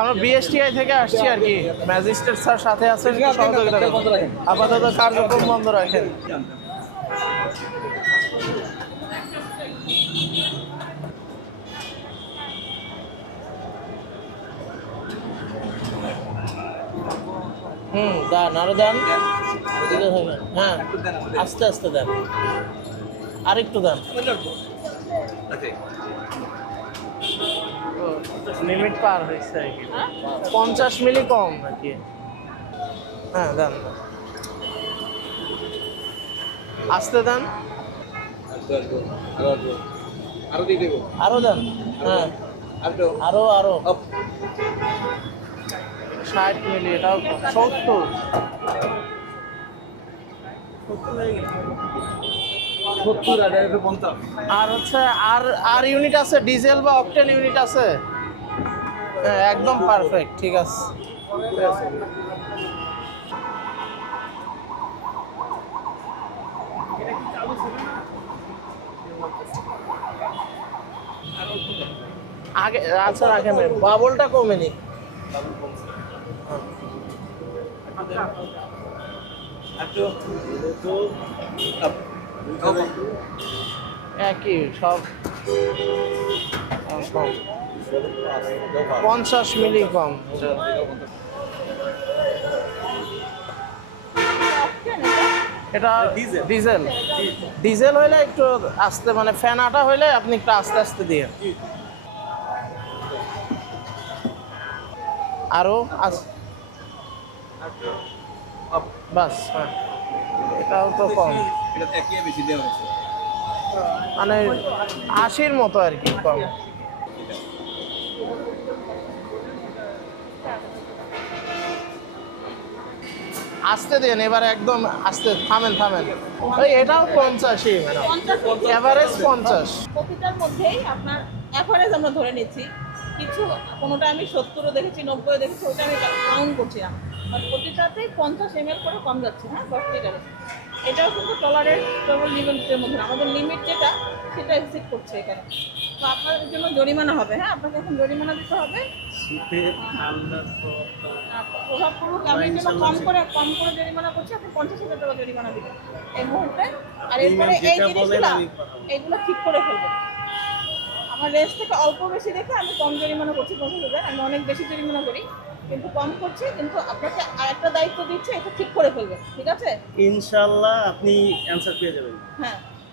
আমরা বিএসটিআই থেকে আসছি আর কি। ম্যাজিস্ট্রেট স্যার সাথে আছেন সহযোগিতা। আপাতত কার্যক্রম বন্ধ রাখেন। হুম দান আরও দান? হ্যাঁ আস্তে আস্তে দেন। আরেকটু দেন। লিমিট পার হয়েছে আর কি। পঞ্চাশ মিলি কম আর কি হ্যাঁ দেন। আস্তে দেন। আরও দিয়ে দেবো আরও দেন। হ্যাঁ। আরও আরও। ষাট মিলি, এটাও। সত্তর সত্তর। আর হচ্ছে আর আর ইউনিট আছে ডিজেল বা অকটেন ইউনিট আছে? হ্যাঁ একদম পারফেক্ট ঠিক আছে। আগে আচ্ছা রাখেন বাবলটা কমেনি একই সব। পঞ্চাশ মিলি কম। এটা ডিজেল। ডিজেল। হইলে একটু আস্তে মানে ফ্যান আটা হইলে আপনি একটু আস্তে আস্তে দিয়ে। আরও আস- বাস হ্যাঁ। এটাও তো কম। এটা একই বেশি দেওয়া হয়েছে। মানে আশির মতো আর কি কম। আস্তে দেন এবার একদম আস্তে থামেন থামেন। ওই এটাও পঞ্চাশই ম্যাডাম। এভারেজ পঞ্চাশ। প্রতিটার মধ্যেই আপনার অ্যাভারেজ আমরা ধরে নিচ্ছি। কিছু কোনোটা আমি সত্তরও দেখেছি নব্বই দেখেছি ওটা আমি কাউন্ট করছি না। বাট প্রতিটাতেই পঞ্চাশ এম করে কম যাচ্ছে হ্যাঁ দশ লিটারে। এটাও কিন্তু টলারের টলার লিমিটের মধ্যে আমাদের লিমিট যেটা সেটা এক্সিট করছে এখানে। তো আপনার জন্য জরিমানা হবে হ্যাঁ? আপনাকে এখন জরিমানা দিতে হবে। প্রভাব পড়ুক আমি যেন কম করে কম করে জরিমানা করছি আপনি পঞ্চাশ হাজার টাকা জরিমানা দিবেন। এই মুহূর্তে। আর এরপরে এই জিনিসগুলো এগুলো ঠিক করে ফেলবেন। আমার রেস থেকে অল্প বেশি দেখে আমি কম জরিমানা করছি পঞ্চাশ হাজার আমি অনেক বেশি জরিমানা করি কিন্তু কম করছি কিন্তু আপনাকে আর একটা দায়িত্ব দিচ্ছে এটা ঠিক করে ফেলবেন ঠিক আছে? ইনশাল্লাহ আপনি অ্যান্সার পেয়ে যাবেন। হ্যাঁ।